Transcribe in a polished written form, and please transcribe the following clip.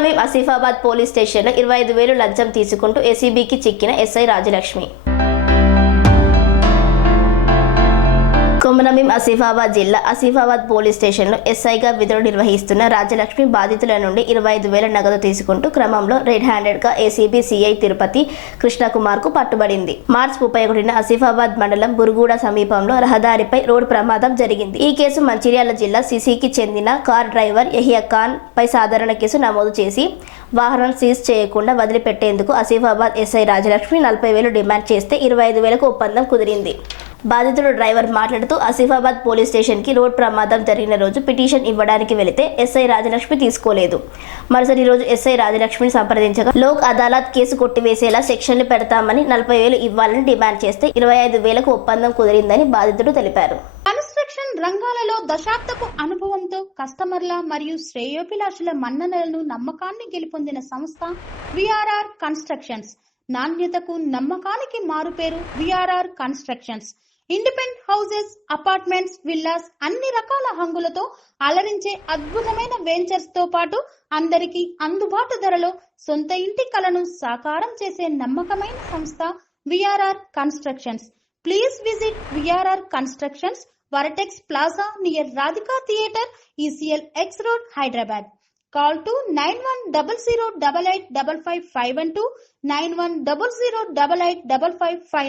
కొమరవీం Asifabad police స్టేషన్లో 25,000 లంచం తీసుకుంటూ ఏసీబీకి చిక్కిన ఎస్ఐ రాజలక్ష్మి. కొమరవీం ఆసిఫాబాద్ జిల్లా ఆసిఫాబాద్ పోలీస్ స్టేషన్లో ఎస్ఐగా విధులు నిర్వహిస్తున్న రాజలక్ష్మి బాధితుల నుండి 25,000 నగదు తీసుకుంటూ క్రమంలో రెడ్ హ్యాండెడ్గా ఏసీబీ సిఐ తిరుపతి కృష్ణకుమార్కు పట్టుబడింది. మార్చి 31న ఆసిఫాబాద్ మండలం బురుగుడ సమీపంలో రహదారిపై రోడ్డు ప్రమాదం జరిగింది. ఈ కేసు మంచిర్యాల జిల్లా సిసికి చెందిన కార్ డ్రైవర్ యహియా ఖాన్ పై సాధారణ కేసు నమోదు చేసి వాహనం సీజ్ చేయకుండా వదిలిపెట్టేందుకు ఆసిఫాబాద్ ఎస్ఐ రాజలక్ష్మి 40,000 డిమాండ్ చేస్తే 25,000కు ఒప్పందం కుదిరింది. బాధితుడు డ్రైవర్ మాట్లాడుతూ ఆసిఫాబాద్ పోలీస్ స్టేషన్కి రోడ్ ప్రమాదం జరిగిన రోజు పిటిషన్ ఇవ్వడానికి వెళితే ఎస్ఐ రాజలక్ష్మి తీసుకోలేదు. మరుసటి రోజు ఎస్ఐ రాజలక్ష్మిని సంప్రదించగా లోక్ అదాలత్ కేసు కొట్టివేసేలా సెక్షన్లు పెడతామని 40,000 ఇవ్వాలని డిమాండ్ చేస్తే 25,000కు ఒప్పందం కుదిరిందని బాధితుడు తెలిపారు. కన్స్ట్రక్షన్ రంగాలలో దశాబ్దపు అనుభవంతో కస్టమర్ల మరియు శ్రేయోభిలాషుల మన్ననలను నమ్మకాన్ని గెలుపొందిన సంస్థ విఆర్ఆర్ కన్స్ట్రక్షన్స్. నాణ్యతకు నమ్మకానికి మారుపేరు VRR constructions. Independent houses, apartments, villas అన్ని రకాల హంగులతో అలరించే అద్భుతమైన వెంచర్స్ తో పాటు అందరికీ అందుబాటు ధరలో సొంత ఇంటి కలను సాకారం చేసే నమ్మకమైన సంస్థ VRR constructions. Please visit VRR constructions, వరటెక్స్ plaza near Radhika theatre, ECL X Road, Hyderabad. Call to 910088555512 9100885555.